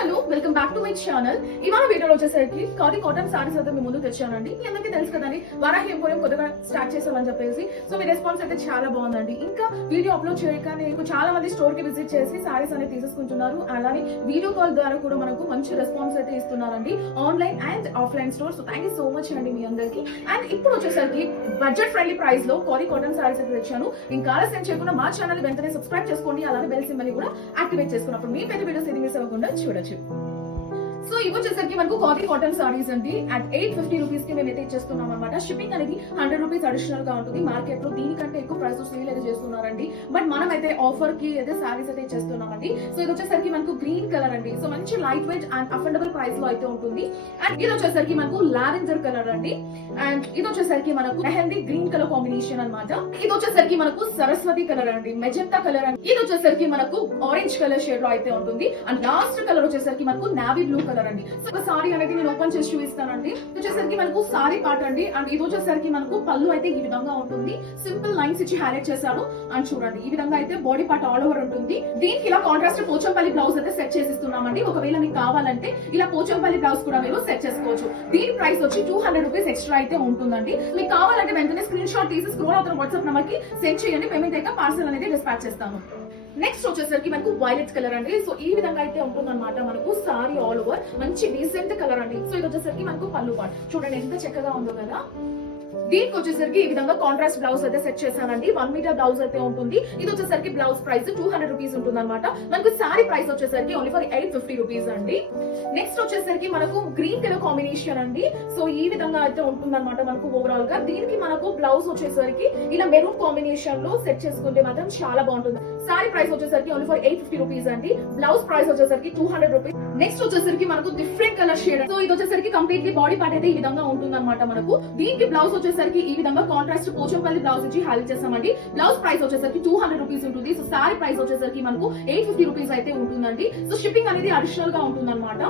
Hello welcome back to my channel. ఇవాళ వీడియోలో వచ్చేసరికి ఖాదీ కాటన్ సారీస్ అయితే మీ ముందు తెచ్చానండి. మీ అందరికీ తెలుసు కదండి, వరాహి ఎంపోరియం కొత్తగా స్టార్ట్ చేసామని చెప్పేసి. సో మీ రెస్పాన్స్ అయితే చాలా బాగుందండి. ఇంకా వీడియో అప్లోడ్ చేయగానే చాలా మంది స్టోర్ కి విజిట్ చేసి సారీస్ అనేది తీసేసుకుంటున్నారు. అలానే వీడియో కాల్ ద్వారా కూడా మనకు మంచి రెస్పాన్స్ అయితే ఇస్తున్నారండి, online and offline store. So thank you so much అండి మీ అందరికి. అండ్ ఇప్పుడు వచ్చేసరికి బడ్జెట్ ఫ్రెండ్లీ ప్రైస్ లో ఖాదీ కాటన్ సారీస్ అయితే తెచ్చాను. ఇంకా ఆలస్యం చేయకుండా మా ఛానల్ వెంటనే సబ్స్క్రైబ్ చేసుకోండి, అలానే బెల్ సింబల్ కూడా యాక్టివేట్ చేసుకున్నప్పుడు మీ పెద్ద వీడియోస్ ఇది మిస్ అవ్వకుండా చూడొచ్చు. సో ఇవి వచ్చేసరికి మనకు ఖాదీ కాటన్ సారీస్ అండి. అట్ 850 రూపీస్ కి మేమైతే ఇచ్చేస్తున్నాం అనమాట. షిప్పింగ్ అనేది 100 రూపీస్ అడిషనల్ గా ఉంటుంది. మార్కెట్ లో దీనికంటే ఎక్కువ ప్రైస్ సేల్ అయితే చేస్తున్నారండి, బట్ మనం అయితే ఆఫర్ కి అయితే సారీస్ అయితే ఇచ్చేస్తున్నామండి. సో ఇది వచ్చేసరికి మనకు గ్రీన్ కలర్ అండి. సో మంచి light weight and affordable price లో అయితే ఉంటుంది. అండ్ ఇది వచ్చేసరికి మనకు లావెండర్ కలర్ అండి. అండ్ ఇది వచ్చేసరికి మనకు మెహందీ గ్రీన్ కలర్ కాంబినేషన్ అనమాట. ఇది వచ్చేసరికి మనకు సరస్వతి కలర్ అండి, మెజెంటా కలర్ అండి. ఇది వచ్చేసరికి మనకు ఆరెంజ్ కలర్ షేడ్ లో అయితే ఉంటుంది. అండ్ లాస్ట్ కలర్ వచ్చేసరికి మనకు నావీ బ్లూ కలర్ అండి. సో సారీ అనేది నేను ఓపెన్ చేసి చూపిస్తానండి. వచ్చేసరికి మనకు సారీ పార్ట్ అండి. అండ్ ఇది వచ్చేసరికి మనకు పళ్ళు అయితే ఈ విధంగా ఉంటుంది. సింపుల్ లైన్స్ ఇచ్చి హైలైట్ చేశారు. అండ్ చూడండి, ఈ విధంగా అయితే బాడీ పార్ట్ ఆల్ ఓవర్ ఉంటుంది. దీనికి ఇలా కాంట్రాస్ట్ పోచంపల్లి బ్లౌజ్ అయితే సెట్ చేసిస్తున్నామండి. ఒకవేళ మీకు కావాలంటే ఇలా పోచంపల్లి బ్లౌజ్ కూడా మీరు సెట్ చేసుకోవచ్చు. దీని ప్రైస్ వచ్చి 200 రూపీస్ ఎక్స్ట్రా అయితే ఉంటుందండి. మీకు కావాలంటే వెంటనే స్క్రీన్ షాట్ తీసి స్క్రోల్ అవుతున్న వాట్సాప్ నెంబర్ కి సెండ్ చేయండి. పేమెంట్ అయితే పార్సల్ అనేది డిస్పాచ్ చేస్తాము. నెక్స్ట్ వచ్చేసరికి మనకు వైలెట్ కలర్ అండి. సో ఈ విధంగా అయితే ఉంటుంది అనమాట. మనకు సారీ ఆల్ ఓవర్ మంచి డీసెంట్ కలర్ అండి. సో ఇది వచ్చేసరికి మనకు పళ్ళు పార్ట్ చూడండి ఎంత చక్కగా ఉందో కదా. దీనికి వచ్చేసరికి ఈ విధంగా కాంట్రాస్ట్ బ్లౌజ్ అయితే సెట్ చేశానండి. 1 మీటర్ బ్లౌజ్ అయితే ఉంటుంది. ఇది వచ్చేసరికి బ్లౌజ్ ప్రైస్ 200 రూపీస్ ఉంటుంది అనమాట. మనకు సారీ ప్రైస్ వచ్చేసరికి ఓన్లీ ఫర్ 850 రూపీస్ అండి. నెక్స్ట్ వచ్చేసరికి మనకు గ్రీన్ కలర్ కాంబినేషన్ అండి. సో ఈ విధంగా అయితే ఉంటుంది అనమాట మనకు ఓవరాల్ గా. దీనికి మనకు బ్లౌజ్ వచ్చేసరికి ఇలా మెరూన్ కాంబినేషన్ లో సెట్ చేసుకుంటే మాత్రం చాలా బాగుంటుంది. సారీ ప్రైస్ వచ్చేసరికి ఓన్లీ ఫర్ 850 రూపీస్ అండి. బ్లౌజ్ ప్రైస్ వచ్చేసరికి 200 రూపీస్. నెక్స్ట్ వచ్చేసరికి మనకు డిఫరెంట్ కలర్ షేడ్. సో ఇది వచ్చేసరికి కంప్లీట్లీ బాడీ పార్ట్ అయితే ఈ విధంగా ఉంటుంది అనమాట మనకు. దీనికి బ్లౌజ్ వచ్చేసరికి ఈ విధంగా కాంట్రాస్ట్ పోచంపల్లి బ్లౌజ్ ఇచ్చి హైలైట్ చేస్తామండి. బ్లౌజ్ ప్రైస్ వచ్చేసరికి 200 రూపీస్ ఉంటుంది. సో సారీ ప్రైస్ వచ్చేసరికి మనకు 850 రూపీస్ అయితే ఉంటుందండి. సో షిప్పింగ్ అనేది అడిషనల్ గా ఉంటుంది అనమాట.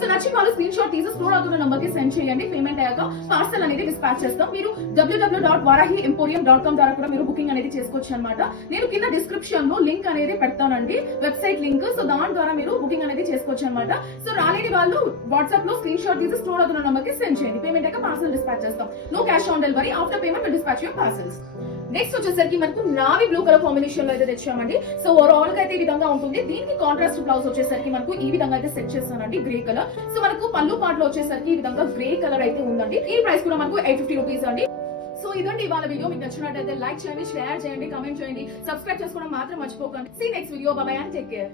సో నచ్చిన వాళ్ళు స్క్రీన్ షాట్ తీసి స్క్రోల్ అవుతున్న నంబర్ కి సెండ్ చేయండి. పేమెంట్ అయ్యాక పార్సల్ అనేది డిస్పాచ్ చేస్తాం. మీరు www.varahiemporium.com ద్వారా కూడా మీరు బుకింగ్ అనేది చేసుకోవచ్చు అనమాట. నేను కింద డిస్క్రిప్షన్ లో లింక్ అనేది పెడతానండి, వెబ్సైట్ లింక్. సో దాని ద్వారా మీరు బుకింగ్ అనేది చేసుకోవచ్చు అనమాట. సో రాలేని వాళ్ళు వాట్సాప్ లో స్క్రీన్ షాట్ తీసి స్క్రోల్ అవుతున్న నంబర్ కి సెండ్ చేయండి. పేమెంట్ అయ్యాక పార్సల్ డిస్పాచ్ చేస్తాం. No cash on delivery. After payment will dispatch your parcels. Next వచ్చేసరికి మనకు నావీ బ్లూ కలర్ కాంబినేషన్ లో అయితే తెచ్చామండి. సో ఓవరాల్ గా అయితే ఈ విధంగా ఉంటుంది. దీనికి కాంట్రాస్ట్ బ్లౌజ్ వచ్చేసరికి మనకు ఈ విధంగా అయితే సెట్ చేస్తానండి, గ్రే కలర్. సో మనకు పళ్ళు పార్ట్ లో వచ్చేసరికి ఈ విధంగా గ్రే కలర్ అయితే ఉందండి. ఈ ప్రైస్ కూడా మనకు 850 రూపీస్ అండి. సో ఇదండి ఇవాళ వీడియో. మీకు నచ్చినట్లయితే లైక్ చేయండి, షేర్ చేయండి, కామెంట్ చేయండి, సబ్స్క్రైబ్ చేసుకోవడం మాత్రం మర్చిపోకండి. See next video. Bye bye and take care.